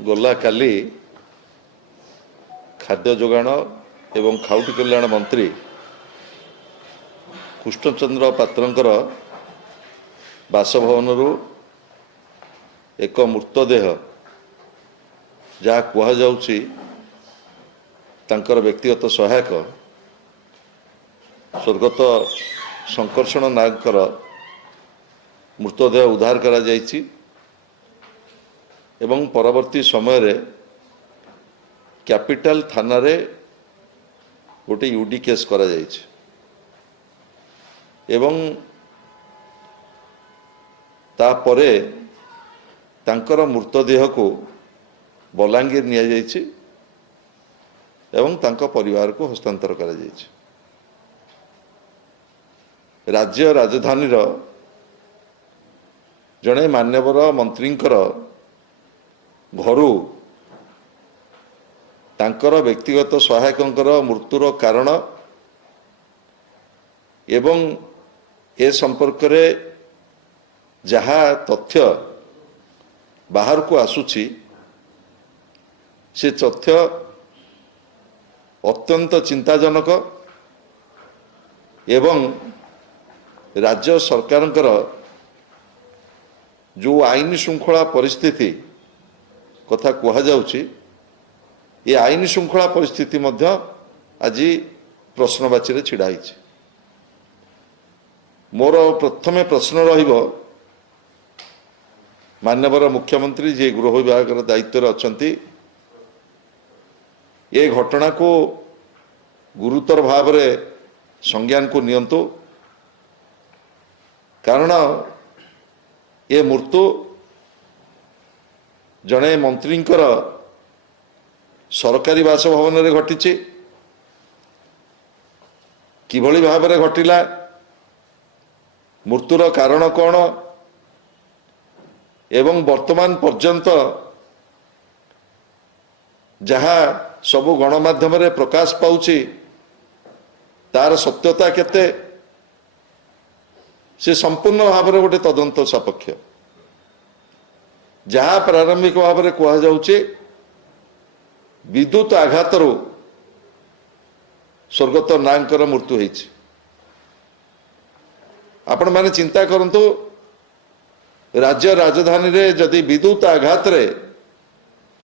गला काली खाद्य जोगाण एवं खाउटी कल्याण मंत्री कृष्णचंद्र पात्रंकर बासभवन एक मृतदेह जहाँ कहुच्छी व्यक्तिगत सहायक स्वर्गत संकर्षण नायकर मृतदेह उद्धार करा जायछि एवं परवर्ती समय रे कैपिटल थाना रे गोटे यूडी केस करा जायछि एवं तापरे तांकर मृतदेह को बलांगीर निया जायछि एवं तांका परिवार को हस्तांतर करा जायछि। राज्य राजधानी जड़े मान्यवर मंत्रींकर घरू तांकर व्यक्तिगत सहायकंकर मृत्युर कारण एवं ए संपर्क रे जहा तथ्य बाहर को आसुची से तथ्य अत्यंत चिंताजनक एवं राज्य सरकारंकर जो आईन श्रृंखला परिस्थिति कथा कहा जाउची ये आईन श्रृंखला परिस्थिति मध्य आज प्रश्नवाची रे छिड़ा होइछि। मोर प्रथमे प्रश्न रहिबो मान्यवर मुख्यमंत्री जे गृह विभाग दायित्व अछंती ये घटना को गुरुतर भाव रे संज्ञान को नियंतु कारण ये मृत्यु जड़े मंत्रींकर सरकारी बासभवन रे घटी किभली भाव रे घटिला मृत्युर कारण कौन एवं वर्तमान पर्यंत जहा सबु गणमाध्यम रे प्रकाश पाउची तार सत्यता केते से संपूर्ण भाव रे गोटे तदंत सापेक्ष जहा प्रारंभिक भाव रे कहा जाउची विद्युत आघात स्वर्गत नायकर मृत्यु होइछि। आपण माने चिंता करंतु राज्य राजधानी रे जदि विद्युत आघात रे